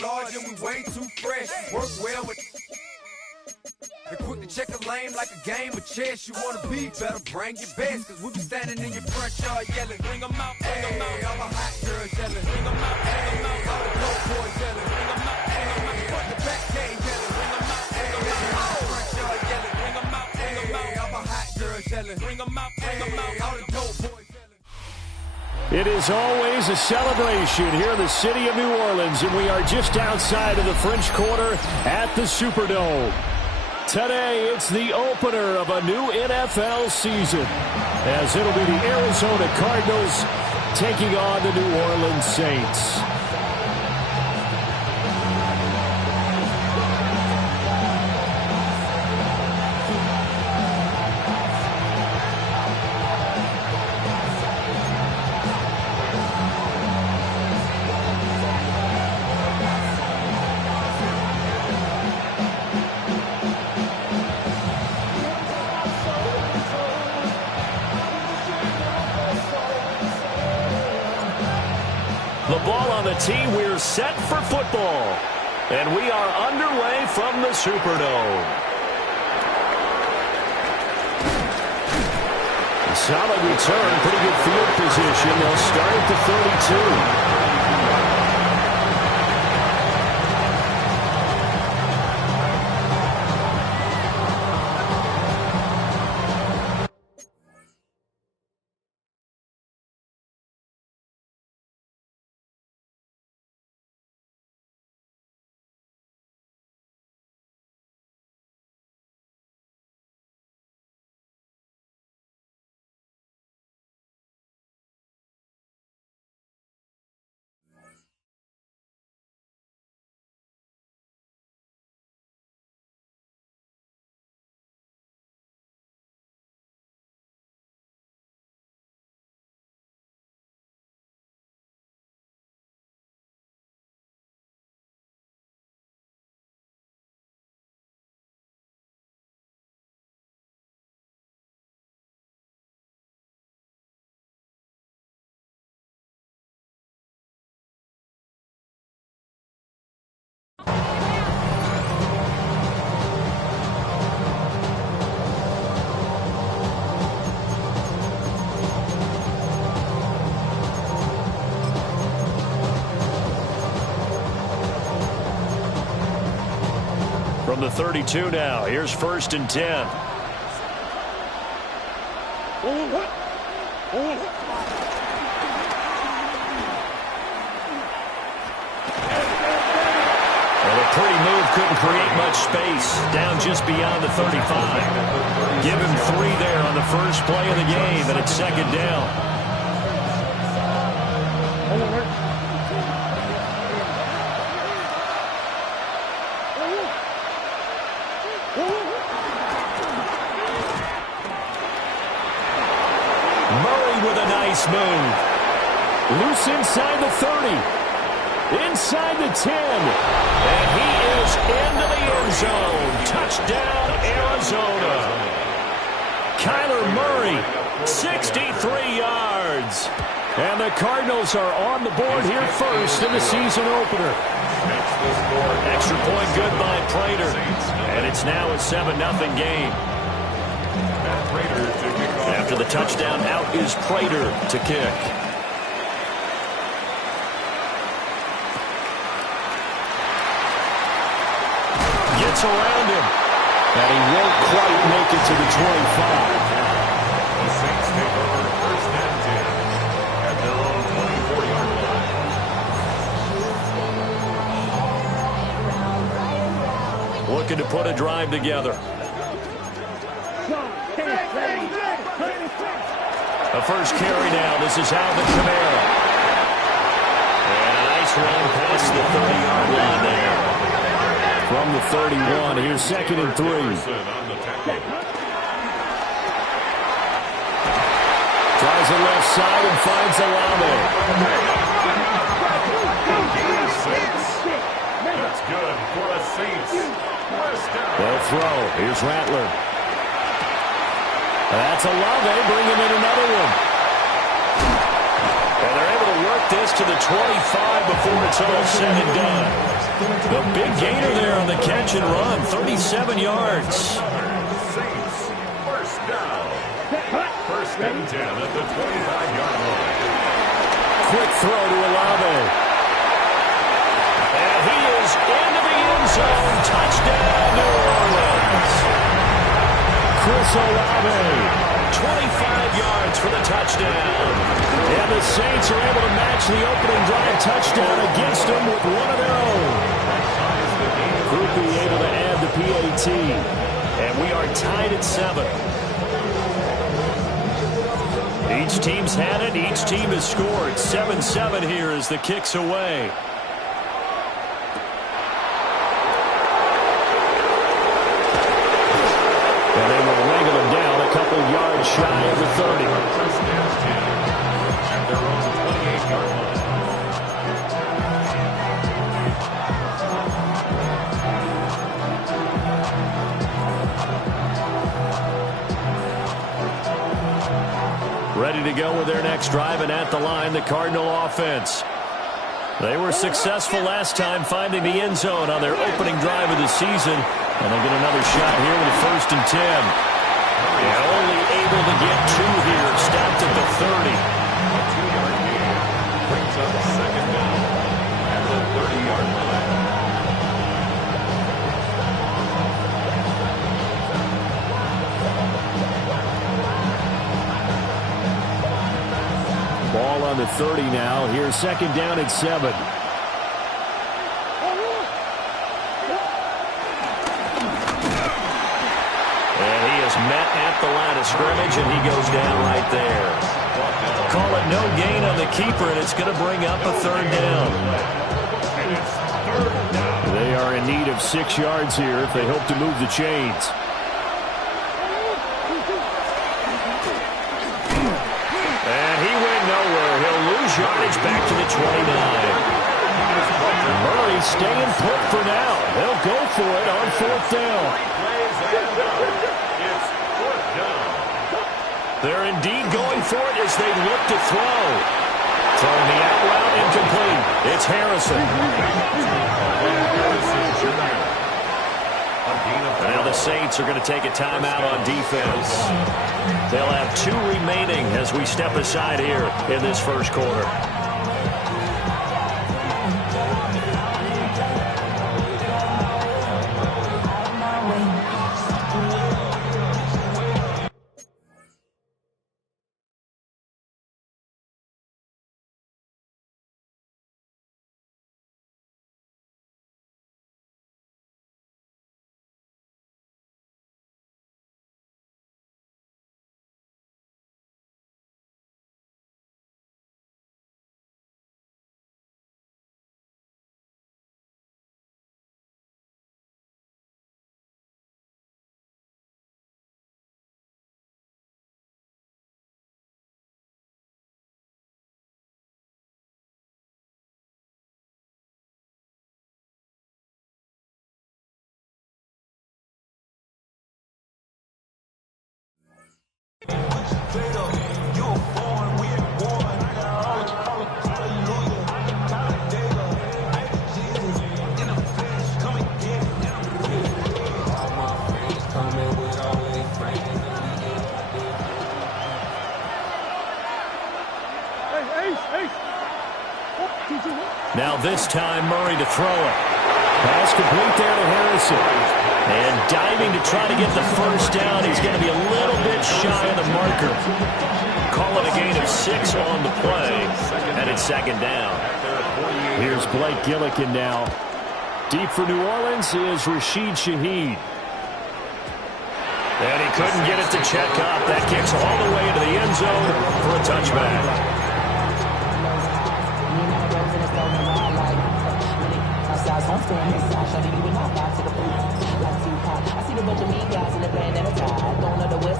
large and we way too fresh. Work well with. And quick to check a lane like a game of chess. You wanna be better, bring your best. Cause we be standing in your front yard yelling. Bring 'em out, bring 'em out. All my hot girls yelling. Bring 'em out, bring 'em out. All the dope boys yelling. Bring 'em out, bring 'em out. Front the back game yelling. Bring 'em out, bring 'em out. All the front yard yelling. Bring 'em out, bring 'em out. All my hot girls yelling. Bring 'em out, bring 'em out. All the dope boys yelling. It is always a celebration here in the city of New Orleans, and we are just outside of the French Quarter at the Superdome. Today, it's the opener of a new NFL season, as it'll be the Arizona Cardinals taking on the New Orleans Saints. The ball on the tee, we're set for football. And we are underway from the Superdome. Solid return, pretty good field position. They'll start at the 32. From the 32 now, here's 1st and 10. Well, a pretty move couldn't create much space. Down just beyond the 35. Give him 3 there on the first play of the game, and it's 2nd down. Move. Loose inside the 30. Inside the 10. And he is into the end zone. Touchdown, Arizona. Kyler Murray, 63 yards. And the Cardinals are on the board here first in the season opener. Extra point good by Prater. And it's now a 7-0 game. After the touchdown, out is Prater to kick. Gets around him. And he won't quite make it to the 25. The Saints take over 1st and 10 at their own 24-yard line. Looking to put a drive together. The first carry now. This is Alvin Kamara. And a nice run past the 30-yard line there. From the 31, here's 2nd and 3. Tries the left side and finds Olave. That's good for the Saints. They'll throw. Here's Rattler. That's Olave bringing in another one. And they're able to work this to the 25 before it's all said and done. The big gainer there on the catch and run, 37 yards. Saints, first down. First and 10 at the 25-yard line. Quick throw to Olave. And he is into the end zone. Touchdown, New Orleans. Chris Olave. 25 yards for the touchdown. And the Saints are able to match the opening drive touchdown against them with one of their own. Grupe able to add the PAT. And we are tied at 7. Each team's had it. Each team has scored. 7-7 here as the kick's away. And they will wrangle them down a couple yards shy of the 30. First and 10 at their own 28-yard line. Ready to go with their next drive, and at the line, the Cardinal offense. They were successful last time finding the end zone on their opening drive of the season, and they'll get another shot here with a 1st and 10. They're only able to get 2 here, stopped at the 30. A 2-yard gain brings up a second down at the 30-yard line. Ball on the 30 now. Here's 2nd down at 7. And he is met at the line of scrimmage, and he goes down right there. Call it no gain on the keeper, and it's going to bring up a 3rd down. And it's 3rd down. They are in need of 6 yards here if they hope to move the chains. Yardage back to the 29. Murray staying put for now. They'll go for it on 4th down. It's 4th down. They're indeed going for it as they look to throw. Throwing the out route incomplete. It's Harrison. Now the Saints are going to take a timeout on defense. They'll have 2 remaining as we step aside here in this first quarter. Now this time Murray to throw it. Pass complete there to Harrison. And diving to try to get the first down. He's going to be a little bit shy of the marker. Call it a gain of 6 on the play. And it's 2nd down. Here's Blake Gillikin now. Deep for New Orleans is Rashid Shaheed. And he couldn't get it to check up. That kicks all the way into the end zone for a touchback.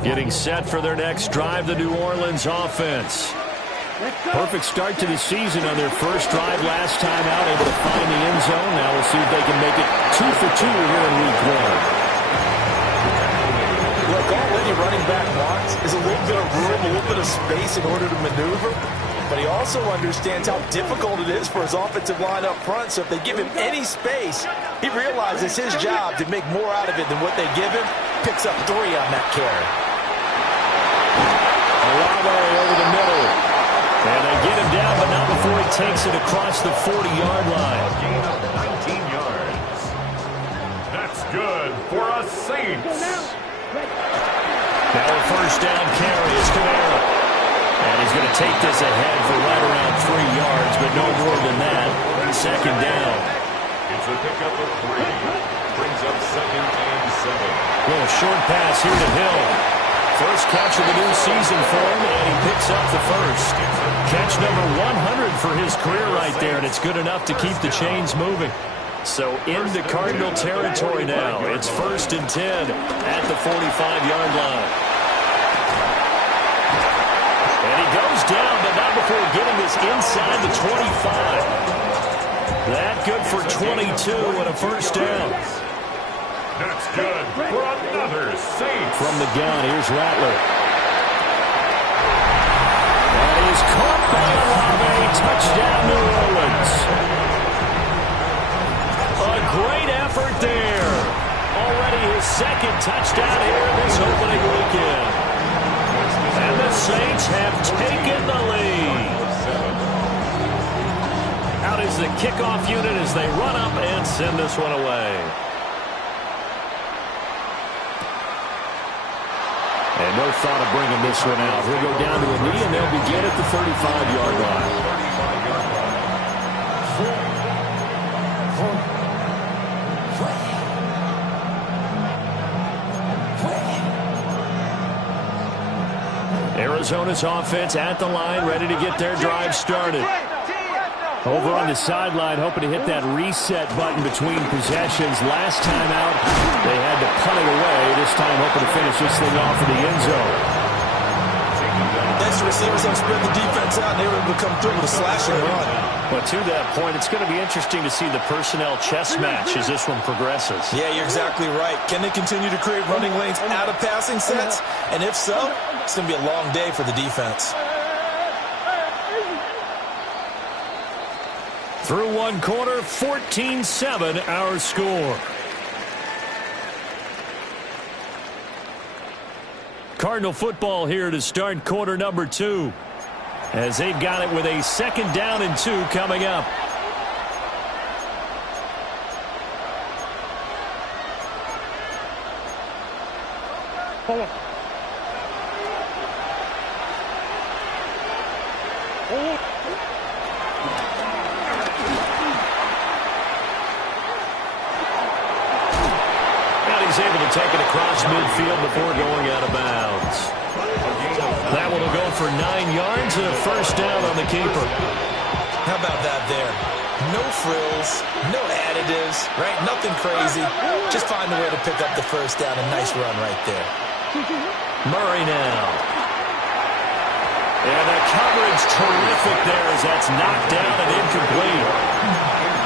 Getting set for their next drive, the New Orleans offense. Perfect start to the season on their first drive last time out, able to find the end zone. Now we'll see if they can make it 2 for 2 here in week 1. Look, all any running back wants is a little bit of room, a little bit of space in order to maneuver. but he also understands how difficult it is for his offensive line up front. So if they give him any space, he realizes his job to make more out of it than what they give him. Picks up 3 on that carry. Olave over the middle. And they get him down, but not before he takes it across the 40-yard line. A gain of 19 yards. That's good for a Saints. Now a first down carry is Kamara. And he's going to take this ahead for right around 3 yards, but no more than that. Second down. It's a pickup of 3. Brings up 2nd and 7. Little short pass here to Hill. First catch of the new season for him, and he picks up the first. Catch number 100 for his career right there, and it's good enough to keep the chains moving. So into Cardinal territory now. It's 1st and 10 at the 45-yard line. And he goes down, but not before getting this inside the 25. That good for 22 and a first down. That's good for another Saints. From the gun, here's Rattler. And he's caught by Olave. Touchdown, New Orleans. A great effort there. Already his 2nd touchdown here this opening weekend. And the Saints have taken the lead. Out is the kickoff unit as they run up and send this one away. And no thought of bringing this one out. He'll go down to a knee, and they'll begin at the 35-yard line. Arizona's offense at the line, ready to get their drive started. Over on the sideline, hoping to hit that reset button between possessions. Last time out, they had to punt it away. This time, hoping to finish this thing off in the end zone. Next, receivers have spread the defense out, and they were able to come through with a slash and run. But to that point, it's going to be interesting to see the personnel chess match as this one progresses. Yeah, you're exactly right. Can they continue to create running lanes out of passing sets? And if so, it's going to be a long day for the defense. Through one quarter, 14-7 our score. Cardinal football here to start quarter number 2. As they've got it with a 2nd down and 2 coming up. He's able to take it across midfield before going out of bounds. That one will go for 9 yards and a first down on the keeper. How about that there? No frills, no additives, right? Nothing crazy. Just find a way to pick up the first down. A nice run right there. Murray now. And the coverage terrific there as that's knocked down and incomplete.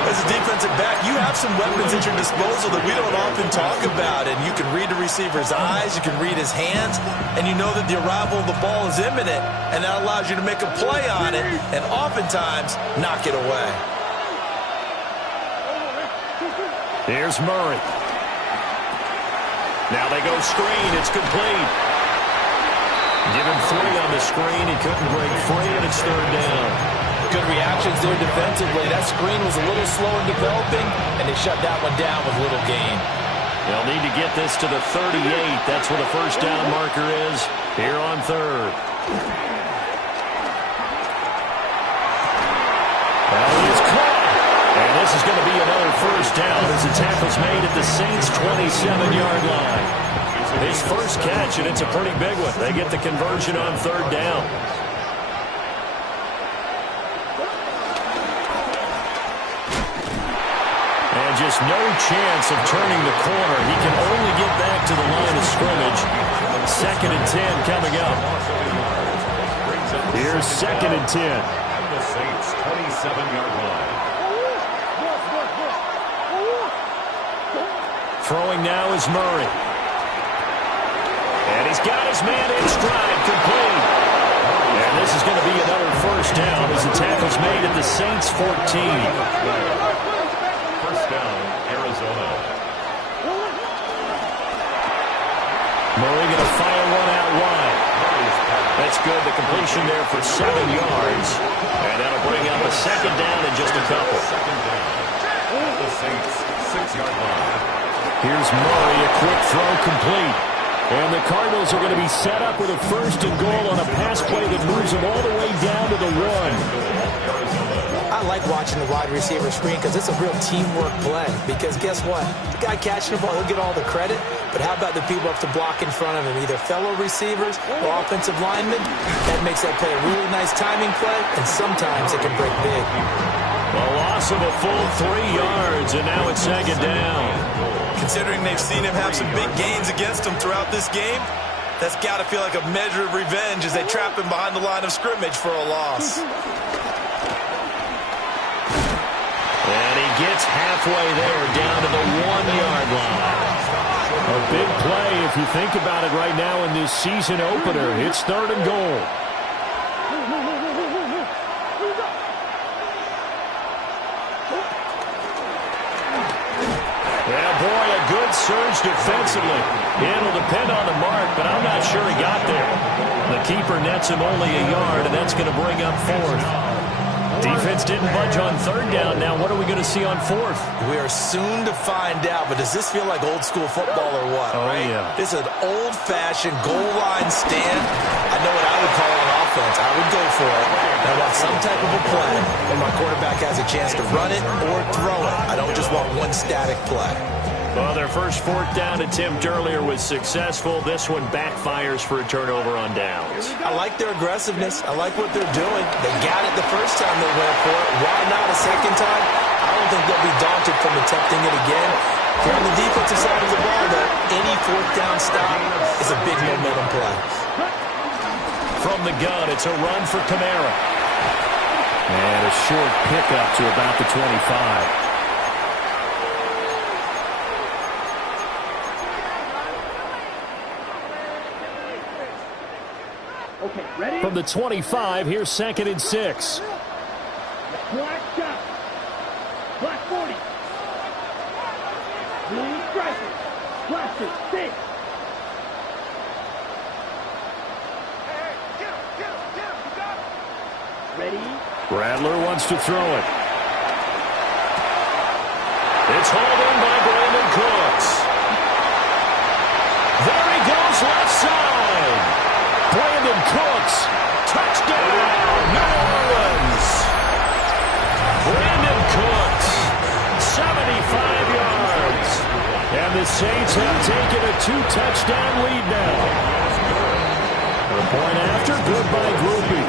As a defensive back, you have some weapons at your disposal that we don't often talk about. And you can read the receiver's eyes, you can read his hands, and you know that the arrival of the ball is imminent, and that allows you to make a play on it and oftentimes knock it away. Here's Murray. Now they go screen. It's complete. Give him 3 on the screen. He couldn't break free, and it's 3rd down. Good reactions there defensively. That screen was a little slow in developing, and they shut that one down with little gain. They'll need to get this to the 38. That's where the first down marker is here on 3rd. Well, he's caught. And this is going to be another first down as the tackle's made at the Saints' 27-yard line. His first catch, and it's a pretty big one. They get the conversion on 3rd down. And just no chance of turning the corner. He can only get back to the line of scrimmage. 2nd and 10 coming up. Here's 2nd and 10. At the Saints' 27-yard line. Throwing now is Murray. And he's got his man in stride, complete. And this is going to be another first down as the tackle's made at the Saints 14. First down, Arizona. Murray going to fire one out wide. That's good. The completion there for 7 yards. And that'll bring up a second down in just a couple. Second down. The Saints 6-yard line. Here's Murray, a quick throw complete. And the Cardinals are going to be set up with a first and goal on a pass play that moves them all the way down to the 1. I like watching the wide receiver screen because it's a real teamwork play. Because guess what? The guy catching the ball, he'll get all the credit. But how about the people up to block in front of him, either fellow receivers or offensive linemen? That makes that play a really nice timing play, and sometimes it can break big. A loss of a full 3 yards, and now it's second down. Considering they've seen him have some big gains against him throughout this game, that's got to feel like a measure of revenge as they trap him behind the line of scrimmage for a loss. And he gets halfway there, down to the 1-yard line. A big play if you think about it right now in this season opener. It's third and goal. Yeah, boy, a good surge defensively. It'll depend on the mark, but I'm not sure he got there. The keeper nets him only a yard, and that's going to bring up fourth. Defense didn't budge on third down. Now, what are we going to see on fourth? We are soon to find out, but does this feel like old school football or what? Oh, right? yeah. This is an old-fashioned goal line stand. I know what I would call on offense. I would go for it. I want some type of a play where my quarterback has a chance to run it or throw it. I don't just want one static play. Well, their first fourth down attempt earlier was successful. This one backfires for a turnover on downs. I like their aggressiveness. I like what they're doing. They got it the first time they went for it. Why not a second time? I don't think they'll be daunted from attempting it again. If you're on the defensive side of the ball, though, any fourth down stop is a big momentum play. From the gun, it's a run for Kamara. And a short pickup to about the 25. Okay, ready? From the 25, here's 2nd and 6. Black shot. Black 40. Blue striker. Blaster, 6. Ready? Rattler wants to throw it. It's hauled in by Brandon Cooks. There he goes, left side. Brandon Cooks, touchdown, New Orleans. Brandon Cooks, 75 yards. And the Saints have taken a 2-touchdown lead now. The point after, good by Groupie.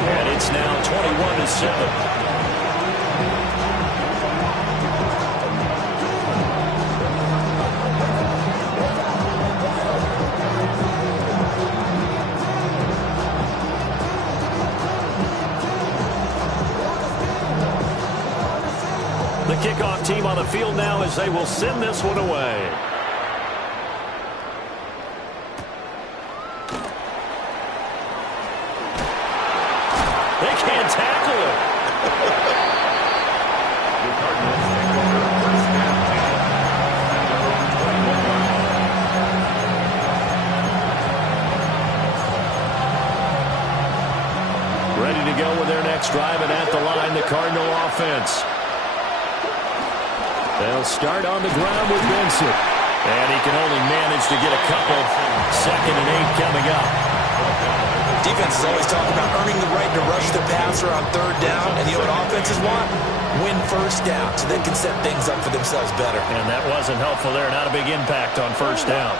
And it's now 21-7. The kickoff team on the field now as they will send this one away. They can't tackle it. The Cardinals take over first and 10. Ready to go with their next drive, and at the line, the Cardinal offense. They'll start on the ground with Vincent. And he can only manage to get a couple. 2nd and 8 coming up. Defenses always talk about earning the right to rush the passer on third down. And you know what offenses want? Win first down so they can set things up for themselves better. And that wasn't helpful there. Not a big impact on first down.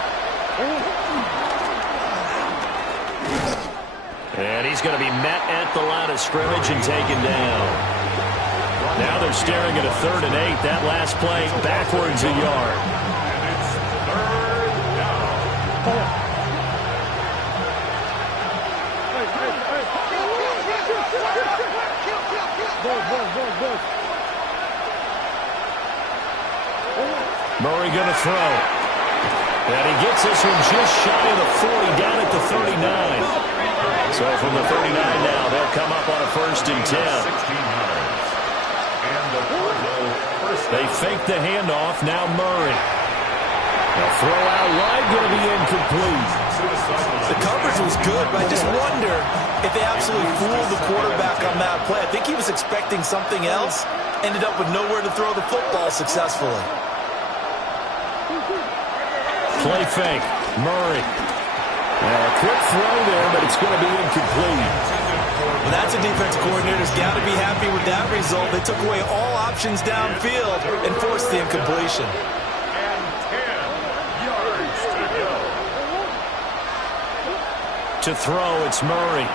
And he's going to be met at the line of scrimmage and taken down. Now they're staring at a 3rd and 8. That last play backwards a yard. And it's third down. Murray going to throw. And he gets this one just shy of the 40, down at the 39. So from the 39 now, they'll come up on a 1st and 10. 16 yards. And the Cardinal first. They fake the handoff. Now Murray. They'll throw out wide, going to be incomplete. The coverage was good, but I just wonder if they absolutely fooled the quarterback on that play. I think he was expecting something else. Ended up with nowhere to throw the football successfully. Play fake. Murray. A quick throw there, but it's going to be incomplete. Well, that's a defense coordinator's got to be happy with that result. They took away all options downfield and forced the incompletion. And 10 yards to go. To throw, it's Murray.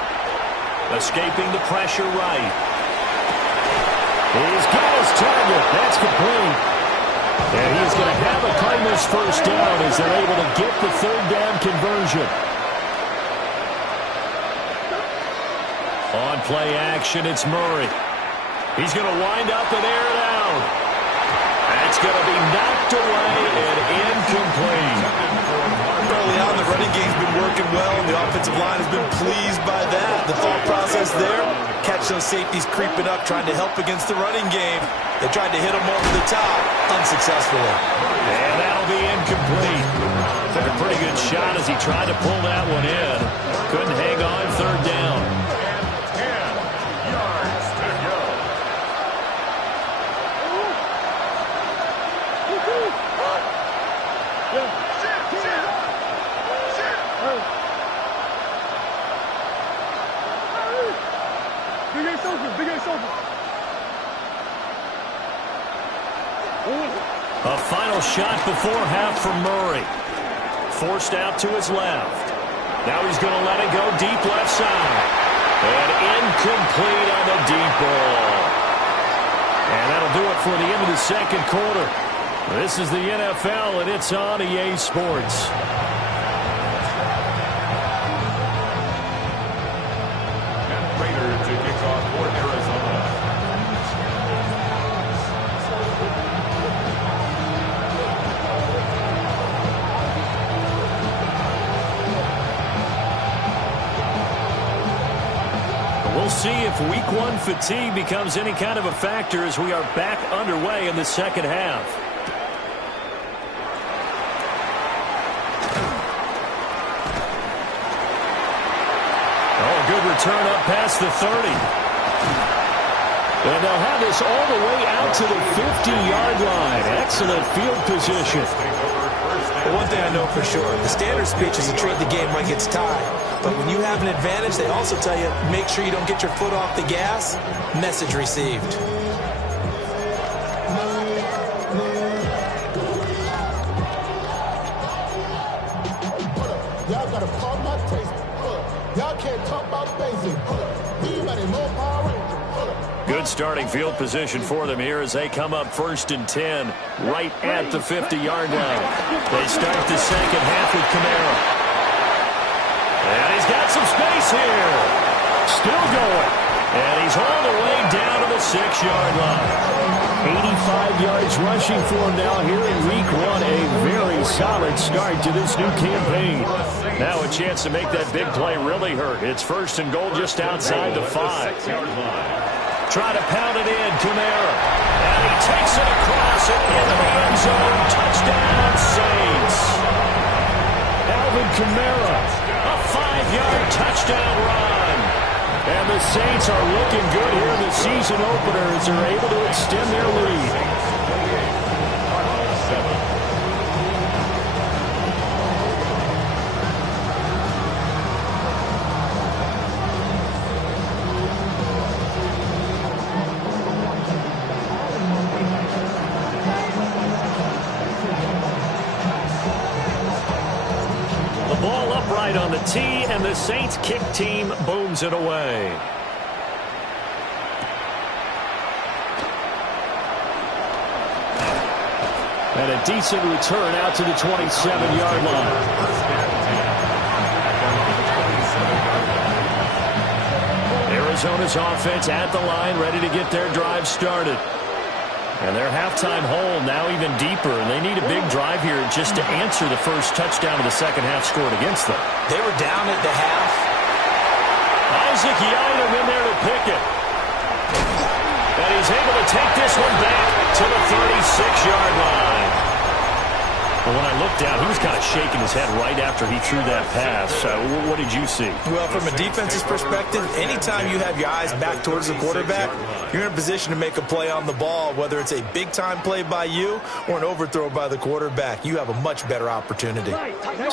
Escaping the pressure right. He's got his target. That's complete. And he's going to have a Cardinals first down as they're able to get the 3rd down conversion. On play action, it's Murray. He's going to wind up and air it out. That's going to be knocked away and incomplete. Early on, the running game's been working well, and the offensive line has been pleased by that. The thought process there, catch those safeties creeping up, trying to help against the running game. They tried to hit them over the top, unsuccessfully. And that'll be incomplete. Took a pretty good shot as he tried to pull that one in. Couldn't hang on, 3rd down. A final shot before half from Murray. Forced out to his left. Now he's going to let it go deep left side. And incomplete on the deep ball. And that'll do it for the end of the 2nd quarter. This is the NFL, and it's on EA Sports. And Raiders to kick off for Arizona. We'll see if Week 1 fatigue becomes any kind of a factor as we are back underway in the 2nd half. Good return up past the 30. And they'll have this all the way out to the 50-yard line. Excellent field position. But one thing I know for sure, the standard speech is to treat the game like it's tied. But when you have an advantage, they also tell you, make sure you don't get your foot off the gas. Message received. Y'all got to call my taste. Y'all can't talk about basic. Good starting field position for them here as they come up 1st and 10 right at the 50-yard line. They start the 2nd half with Kamara. And he's got some space here. Still going. And he's all the way down to the 6-yard line. 85 yards rushing for him now here in Week 1. A very solid start to this new campaign. Now a chance to make that big play really hurt. It's 1st and goal just outside the 5. Try to pound it in, Kamara. And he takes it across and into the end zone. Touchdown, Saints. Alvin Kamara, a 5-yard touchdown run. And the Saints are looking good here in the season opener as they're able to extend their lead. Ball upright on the tee, and the Saints kick team booms it away. And a decent return out to the 27-yard line. Arizona's offense at the line, ready to get their drive started. And their halftime hole now even deeper, and they need a big drive here just to answer the first touchdown of the second half scored against them. They were down at the half, Isaac Yiadom in there to pick it. And he's able to take this one back to the 36-yard line. Well, when I looked down, he was kind of shaking his head right after he threw that pass. What did you see? Well, from a defense's perspective, anytime you have your eyes back towards the quarterback, you're in a position to make a play on the ball, whether it's a big-time play by you or an overthrow by the quarterback. You have a much better opportunity.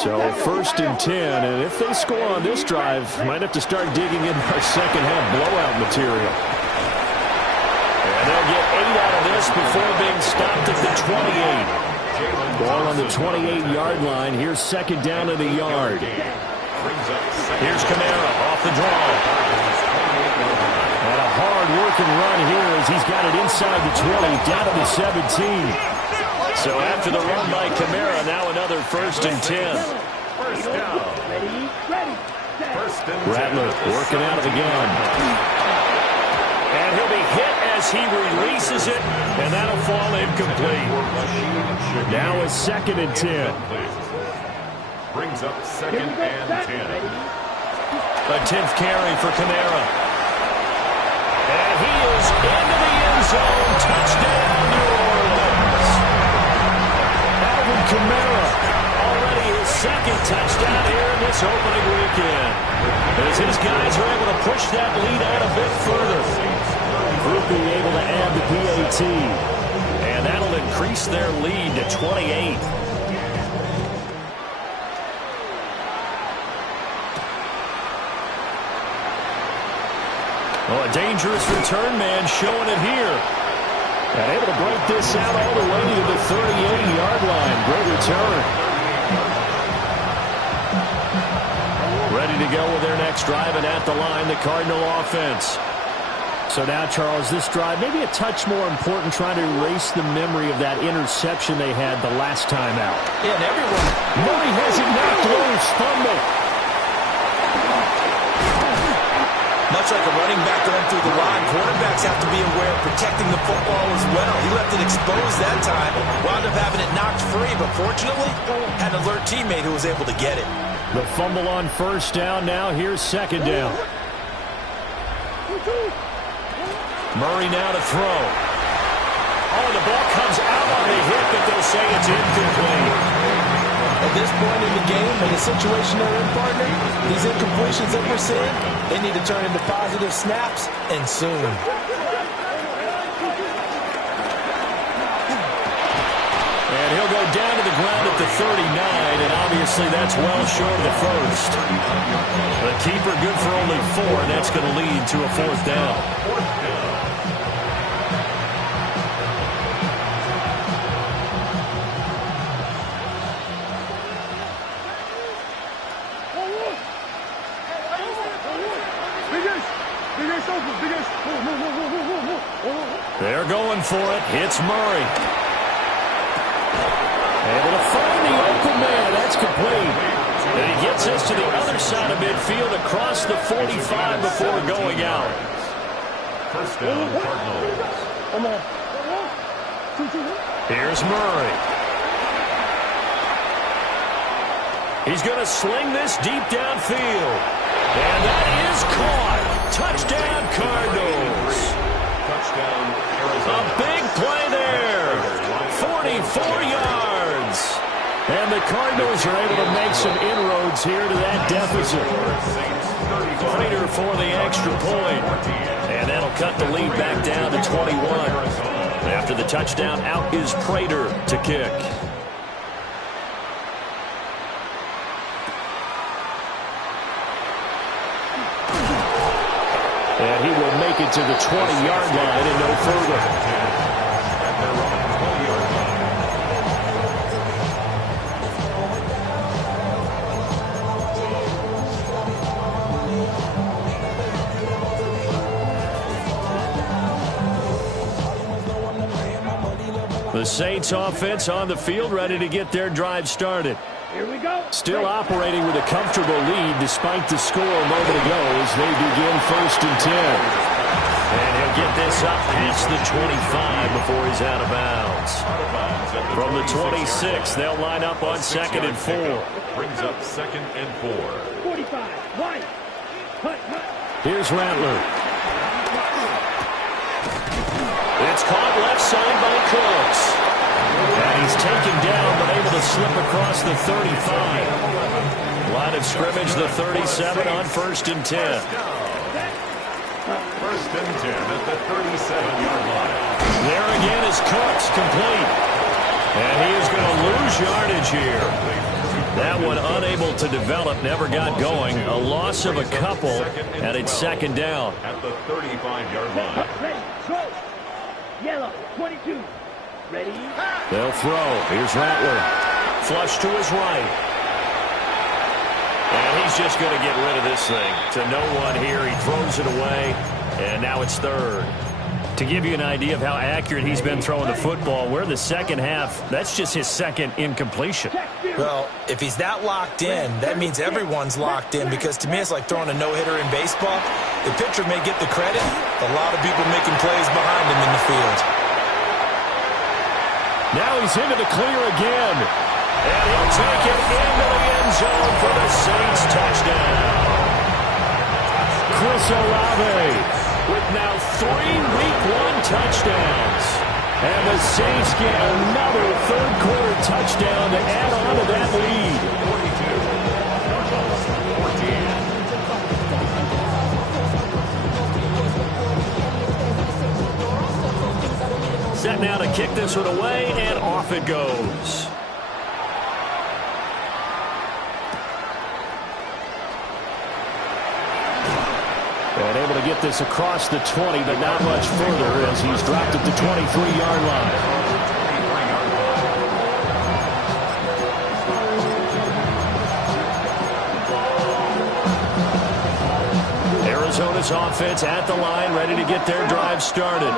So 1st and 10, and if they score on this drive, might have to start digging in our second-half blowout material. And they'll get 8 out of this before being stopped at the 28. Ball on the 28-yard line. Here's 2nd down at a yard. Here's Kamara off the draw. And a hard-working run here as he's got it inside the 20, down to the 17. So after the run by Kamara, now another 1st and 10. First down. Rattler working out of the gun. And he'll be hit as he releases it, and that'll fall incomplete. Now a 2nd and 10. Brings up 2nd and 10. A 10th carry for Kamara. And he is into the end zone. Touchdown, New Orleans. Alvin Kamara, already his 2nd touchdown here in this opening weekend. As his guys are able to push that lead out a bit further. Group being able to add the PAT. And that'll increase their lead to 28. Oh, a dangerous return man showing it here. And able to break this out all the way to the 38-yard line. Great return. Ready to go with their next drive, and at the line, the Cardinal offense. So now, Charles, this drive maybe a touch more important, trying to erase the memory of that interception they had the last time out. Yeah, and everyone. Murray has it knocked loose. Fumble. Much like a running back going through the line, quarterbacks have to be aware of protecting the football as well. He left it exposed that time, wound up having it knocked free, but fortunately, had an alert teammate who was able to get it. The fumble on 1st down. Now here's 2nd down. Murray now to throw. Oh, the ball comes out on the hit, but they'll say it's incomplete. At this point in the game, in the situation they're in, partner, these incompletions that we're seeing, they need to turn into positive snaps, and soon. And he'll go down to the ground at the 39, and obviously that's well short of the 1st. The keeper good for only 4, and that's going to lead to a 4th down. They're going for it. Hits Murray. Able to find the open man. That's complete. And he gets us to the other side of midfield across the 45 before going out. First down, Cardinals. Here's Murray. He's going to sling this deep downfield. And that is caught. Touchdown, Cardinals. Touchdown, Arizona. A big play there. 44 yards. And the Cardinals are able to make some inroads here to that deficit. Prater for the extra point. And that'll cut the lead back down to 21. After the touchdown, out is Prater to kick. And he will make it to the 20-yard line and no further. The Saints offense on the field, ready to get their drive started. Here we go. Still operating with a comfortable lead despite the score a moment ago as they begin 1st and 10. And he'll get this up past the 25 before he's out of bounds. From the 26, they'll line up on 2nd and 4. Brings up 2nd and 4. 45. One. Cut. Here's Rattler. It's caught left side by Cooks. And he's taken down, but able to slip across the 35. Line of scrimmage, the 37 on 1st and 10. 1st and 10 at the 37-yard line. There again is Cooks, complete. And he is going to lose yardage here. That one unable to develop, never got going. A loss of a couple, and it's 2nd down. At the 35-yard line. Ready, go. Yellow, 22. Ready? They'll throw. Here's Rattler. Flush to his right. And he's just going to get rid of this thing. To no one here. He throws it away, and now it's 3rd. To give you an idea of how accurate he's been throwing the football, we're the second half. That's just his 2nd incompletion. Well, if he's that locked in, that means everyone's locked in, because to me it's like throwing a no-hitter in baseball. The pitcher may get the credit, a lot of people making plays behind him in the field. Now he's into the clear again. And he'll take it into the end zone for the Saints touchdown. Chris Olave with now 3 Week 1 touchdowns. And the Saints get another 3rd-quarter touchdown to add on to that lead. 42. Set now to kick this one away, and off it goes. And able to get this across the 20, but not much further as he's dropped at the 23-yard line. Arizona's offense at the line, ready to get their drive started.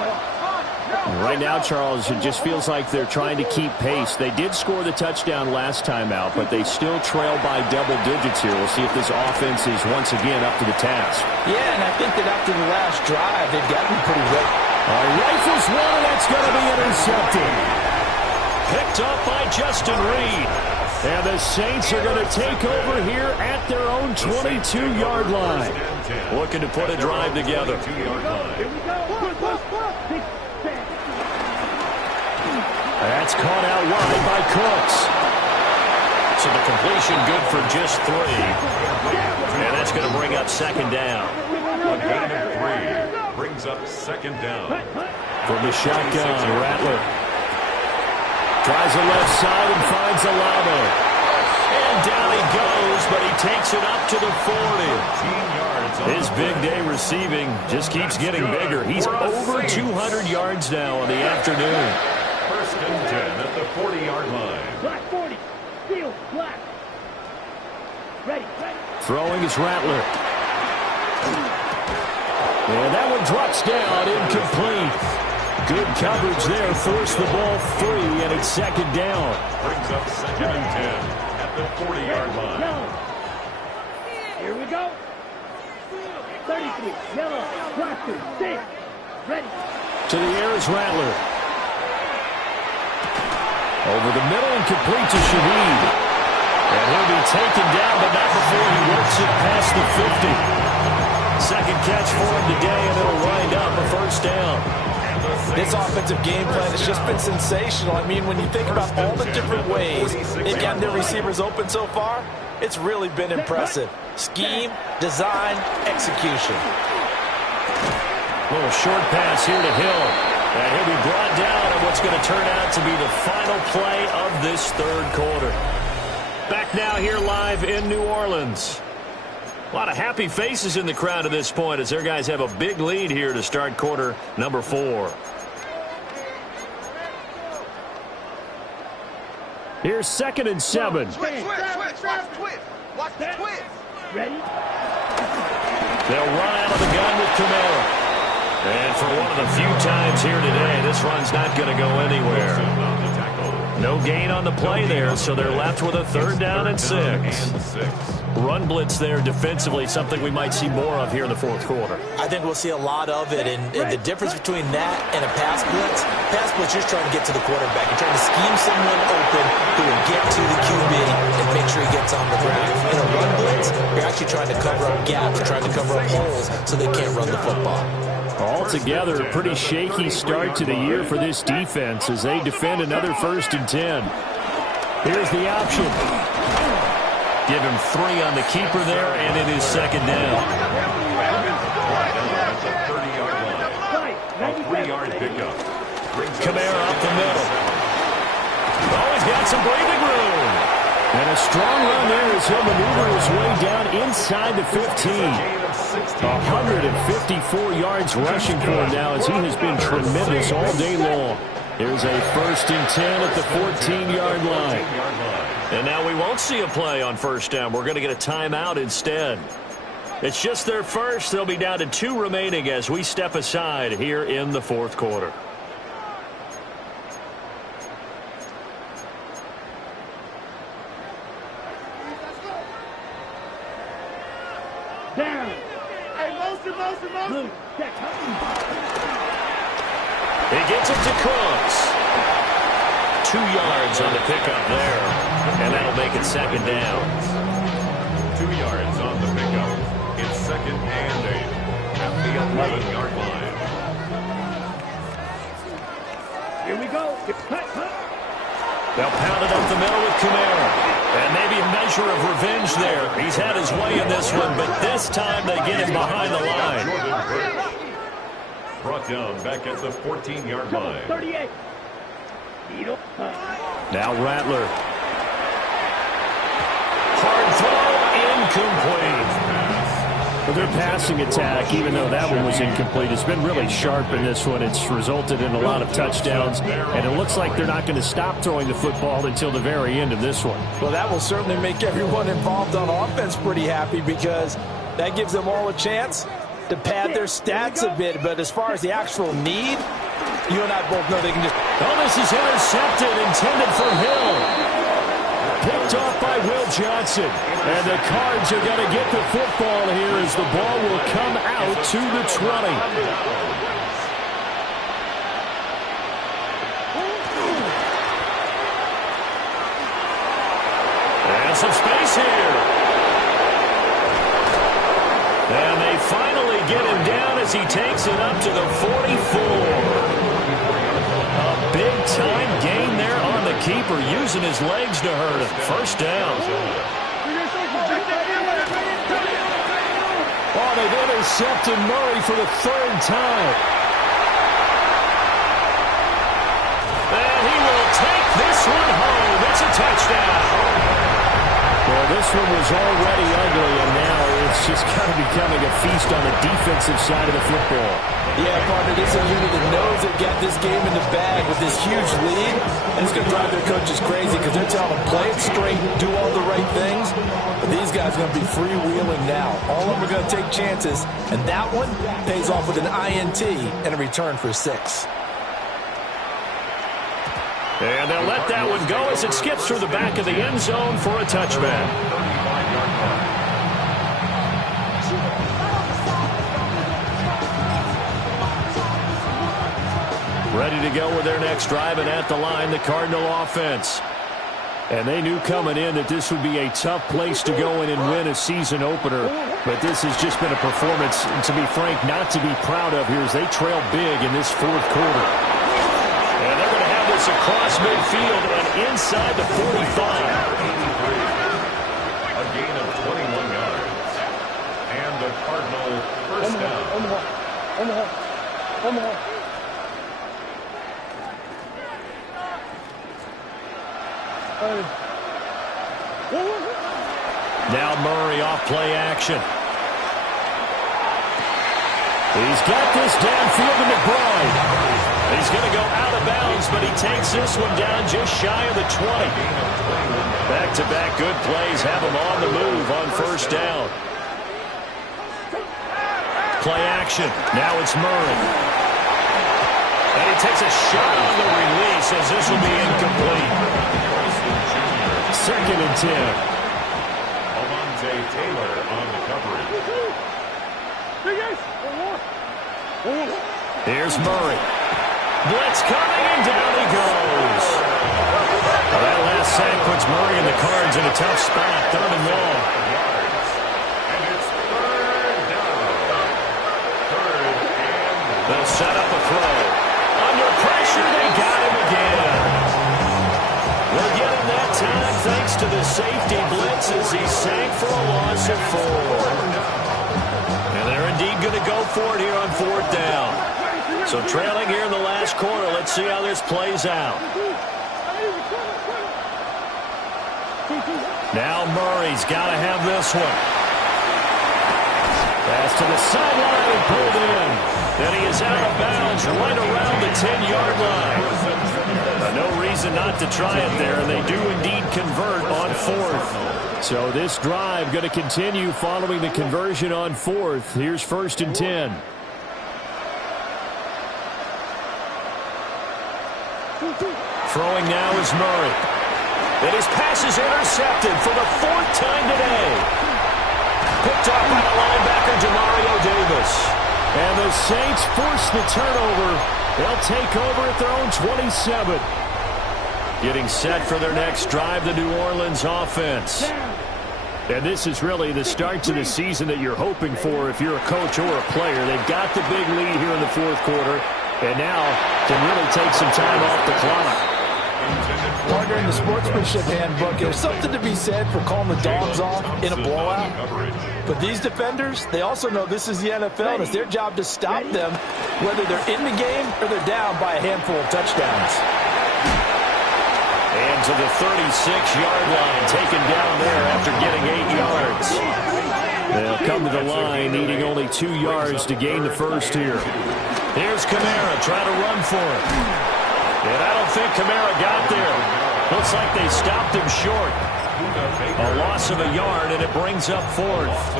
Right now, Charles, it just feels like they're trying to keep pace. They did score the touchdown last time out, but they still trail by double digits here. We'll see if this offense is once again up to the task. Yeah, and I think that after the last drive, they've gotten pretty ready. Rifles one, and that's going to be intercepted. Picked up by Justin Reed. And the Saints are going to take over here at their own 22-yard line. Looking to put a drive together. Here we go. That's caught out wide by Cooks. So the completion good for just 3. And that's going to bring up 2nd down. A gain of 3 brings up 2nd down. From the shotgun, Rattler tries the left side and finds Olave. And down he goes, but he takes it up to the 40. His big day receiving just keeps getting bigger. He's over 200 yards now on the afternoon. 1st and 10 at the 40-yard line. Black 40. Field, black. Ready. Throwing is Rattler. And that one drops down, incomplete. Good coverage there, forced the ball free, and it's 2nd down. Brings up 2nd and 10 at the 40-yard line. Yellow. Here we go. 33. Yellow. Black 6. Ready. To the air is Rattler. Over the middle and complete to Shaheed. And he'll be taken down, but not before he works it past the 50. 2nd catch for him today, and it'll wind up a 1st down. This offensive game plan has just been sensational. I mean, when you think about all the different ways they've gotten their receivers open so far, it's really been impressive. Scheme, design, execution. Little short pass here to Hill. And he'll be brought down in what's going to turn out to be the final play of this 3rd quarter. Back now here live in New Orleans. A lot of happy faces in the crowd at this point as their guys have a big lead here to start quarter number 4. Here's 2nd and 7. Watch the twist. Watch the twist. Ready. They'll run out of the gun with Kamara. And for one of the few times here today, this run's not going to go anywhere. No gain on the play there, so they're left with a 3rd down and 6. run blitz there defensively, something we might see more of here in the fourth quarter. I think we'll see a lot of it, and the difference between that and a pass blitz, you're just trying to get to the quarterback. You're trying to scheme someone open who will get to the QB and make sure he gets on the ground. In a run blitz, you're actually trying to cover up gaps, trying to cover up holes so they can't run the football. Altogether, a pretty shaky start to the year for this defense as they defend another 1st and 10. Here's the option. Give him 3 on the keeper there, and it is 2nd down. That's a 30-yard line. A 3-yard pickup. Kamara up the middle. Oh, he's got some breathing room. And a strong run there as he'll maneuver his way down inside the 15. 154 yards rushing for him now as he has been tremendous all day long. There's a 1st and 10 at the 14-yard line. And now we won't see a play on 1st down. We're going to get a timeout instead. It's just their first. They'll be down to 2 remaining as we step aside here in the 4th quarter. Down. Blue, check. He gets it to Cooks. 2 yards on the pickup there, and that'll make it 2nd down. 2 yards on the pickup. It's 2nd and 8 at the 11-yard line. Here we go. Cut. They'll pound it up the middle with Kamara. And maybe a measure of revenge there. He's had his way in this one, but this time they get him behind the line. Brought down back at the 14-yard line. 38. Now Rattler. Hard throw, incomplete. But their passing attack, even though that one was incomplete, has been really sharp in this one. It's resulted in a lot of touchdowns, and it looks like they're not going to stop throwing the football until the very end of this one. Well, that will certainly make everyone involved on offense pretty happy because that gives them all a chance to pad their stats a bit. But as far as the actual need, you and I both know they can just... Oh, this is intercepted, intended for Hill. Picked off by Will Johnson. And the Cards are going to get the football here as the ball will come out to the 20. And some space here. And they finally get him down as he takes it up to the 44. A big-time gain there on the keeper, using his legs to hurt him. 1st down. Oh, they've intercepted Murray for the 3rd time. And he will take this one home. It's a touchdown. Well, this one was already ugly, and now it's just kind of becoming a feast on the defensive side of the football. Yeah, partner, this is a unit that knows they've got this game in the bag with this huge lead, and it's going to drive their coaches crazy because they're telling them play it straight, do all the right things, but these guys are going to be freewheeling now. All of them are going to take chances, and that one pays off with an INT and a return for 6. And they'll let that one go as it skips through the back of the end zone for a touchback. Ready to go with their next drive, and at the line, the Cardinal offense. And they knew coming in that this would be a tough place to go in and win a season opener. But this has just been a performance, to be frank, not to be proud of here as they trail big in this 4th quarter. And they're going to have this across midfield and inside the 45. A gain of 21 yards. And the Cardinal 1st down. Now Murray off play action. He's got this downfield to McBride. He's going to go out of bounds, but he takes this one down just shy of the 20. Back-to-back good plays have him on the move on 1st down. Play action. Now it's Murray. And he takes a shot on the release as this will be incomplete. 2nd and 10. Alontae Taylor on the coverage. Here's Murray. Blitz coming, and down he goes. Well, that last sack puts Murray and the Cards in a tough spot. 3rd and long. And it's 3rd down. 3rd and They'll set up a throw. Under pressure, they got him again. They'll get him that time thanks to the safety blitz as he sank for a loss of 4. And they're indeed going to go for it here on 4th down. So trailing here in the last quarter, let's see how this plays out. Now Murray's got to have this one. Pass to the sideline and pulled in. Then he is out of bounds right around the 10-yard line. No reason not to try it there, and they do indeed convert on 4th. So this drive going to continue following the conversion on 4th. Here's 1st and 10. Throwing now is Murray. And his pass is intercepted for the 4th time today. Picked up by the linebacker, Demario Davis. And the Saints force the turnover. They'll take over at their own 27. Getting set for their next drive, the New Orleans offense. And this is really the start to the season that you're hoping for if you're a coach or a player. They've got the big lead here in the 4th quarter, and now can really take some time off the clock. Partner, in the sportsmanship handbook, there's something to be said for calling the dogs off in a blowout. But these defenders, they also know this is the NFL, and it's their job to stop them, whether they're in the game or they're down by a handful of touchdowns. And to the 36-yard line, taken down there after getting 8 yards. They'll come to the line, needing only 2 yards to gain the first here. Here's Kamara trying to run for it. And I don't think Kamara got there. Looks like they stopped him short. A loss of a yard, and it brings up 4th.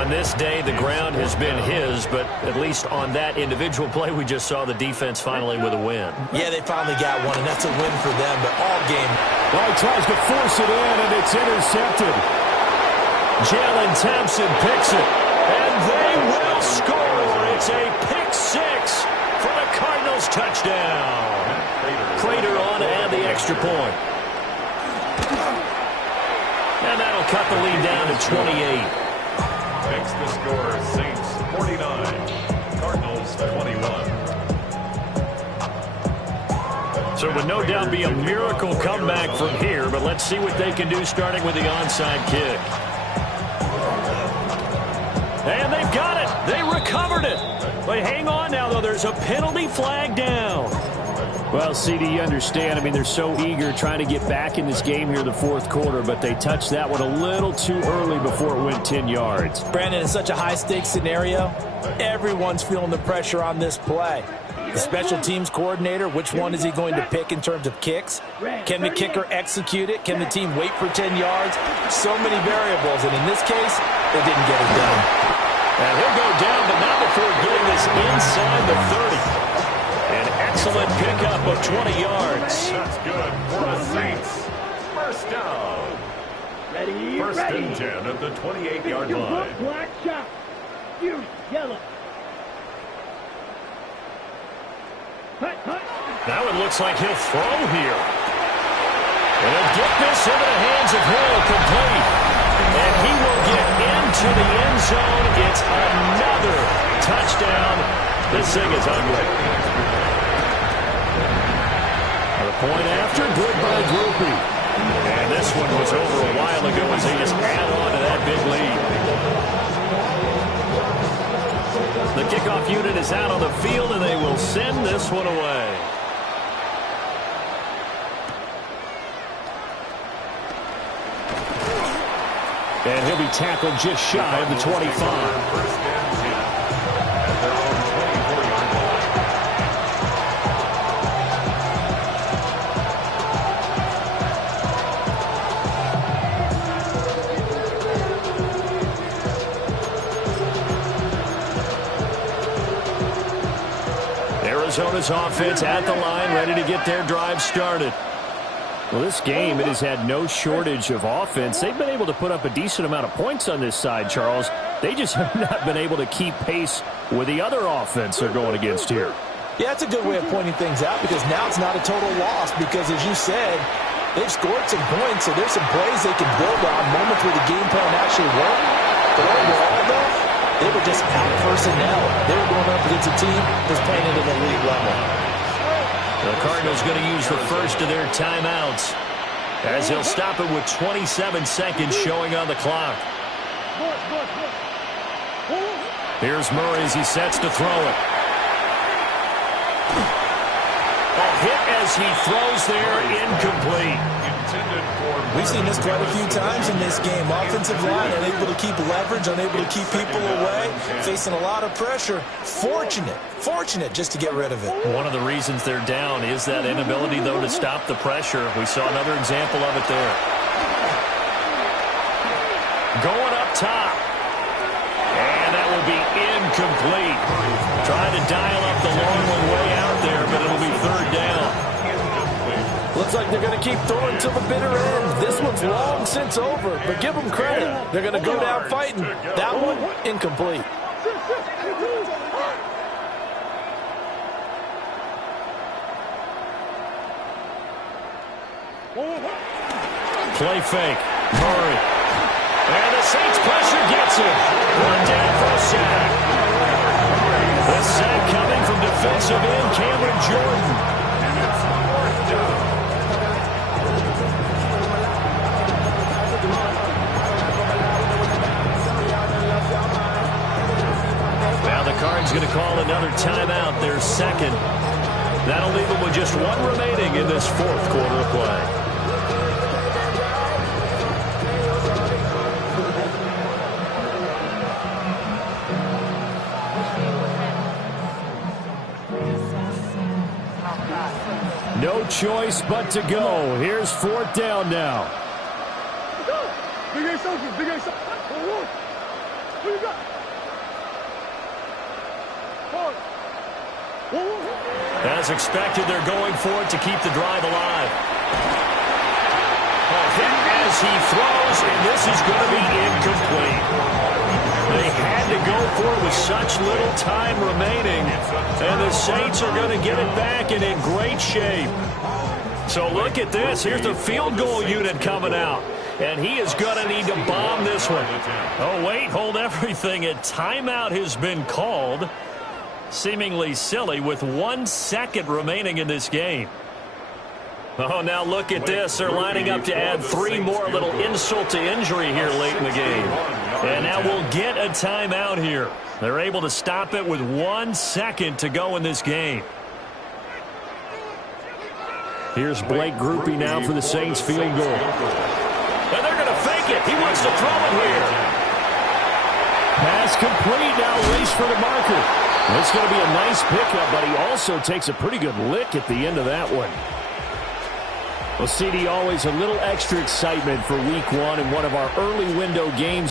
On this day, the ground has been his, but at least on that individual play, we just saw the defense finally with a win. Yeah, they finally got one, and that's a win for them, but all game. Well, he tries to force it in, and it's intercepted. Jalen Thompson picks it, and they will score. It's a pick 6 for the Cardinals touchdown. Prater on to add the extra point. And that'll cut the lead down to 28. Makes the score Saints 49, Cardinals 21. So it would no doubt be a miracle comeback from here, but let's see what they can do starting with the onside kick. And they've got it. They recovered it. But hang on now, though. There's a penalty flag down. Well, CD, you understand. I mean, they're so eager trying to get back in this game here in the 4th quarter, but they touched that one a little too early before it went 10 yards. Brandon, in such a high-stakes scenario, everyone's feeling the pressure on this play. The special teams coordinator, which one is he going to pick in terms of kicks? Can the kicker execute it? Can the team wait for 10 yards? So many variables, and in this case, they didn't get it done. And he'll go down, but not before getting this inside the 30. An excellent pickup of 20 yards. That's good for the Saints. First down. Ready, First ready. and 10 at the 28-yard line. Black shot. Use yellow. Hut, hut. Now it looks like he'll throw here. And he'll get this into the hands of Hill, complete. And he will get into the end zone. It's another touchdown. This thing is ugly. The point after, good by Groupie. And this one was over a while ago as they just add on to that big lead. The kickoff unit is out on the field, and they will send this one away. And he'll be tackled just shy of the 25. First and 10 at their own 24-yard line. Arizona's offense at the line, ready to get their drive started. Well, this game, it has had no shortage of offense. They've been able to put up a decent amount of points on this side, Charles. They just have not been able to keep pace with the other offense they're going against here. Yeah, that's a good way of pointing things out because now it's not a total loss because, as you said, they've scored some points, so there's some plays they can build on, moments where the game plan actually worked. But overall, though, they were just out personnel. They were going up against a team that's playing at an elite level. The Cardinals going to use the first of their timeouts as he'll stop it with 27 seconds showing on the clock. Here's Murray as he sets to throw it. A hit as he throws there, incomplete. We've seen this quite a few times in this game. Offensive line unable to keep leverage, unable to keep people away, facing a lot of pressure. Fortunate just to get rid of it. One of the reasons they're down is that inability, though, to stop the pressure. We saw another example of it there. Going up top. And that will be incomplete. Trying to dial up the long one way out there, but it'll be third down. Looks like they're going to keep throwing to the bitter end. This one's long since over, but give them credit. They're going to go down fighting. That one, incomplete. Play fake. Murray. And the Saints pressure gets him. One down for a sack. The sack coming from defensive end Cameron Jordan. Now the Cards going to call another timeout, their second. That'll leave them with just one remaining in this fourth quarter of play. No choice but to go. Here's fourth down now. As expected, they're going for it to keep the drive alive. A hit as he throws, and this is going to be incomplete. They had to go for it with such little time remaining, and the Saints are going to get it back and in great shape. So look at this. Here's the field goal unit coming out, and he is going to need to bomb this one. Oh, wait, hold everything. A timeout has been called. Seemingly silly with 1 second remaining in this game. Oh, now look at this. They're lining up to add 3 more, little insult to injury here late in the game. And now we'll get a timeout here. They're able to stop it with 1 second to go in this game. Here's Blake Grupe now for the Saints field goal. And they're going to fake it. He wants to throw it here. Pass complete. Now race for the marker. It's going to be a nice pickup, but he also takes a pretty good lick at the end of that one. Well, CD, always a little extra excitement for week 1 in one of our early window games.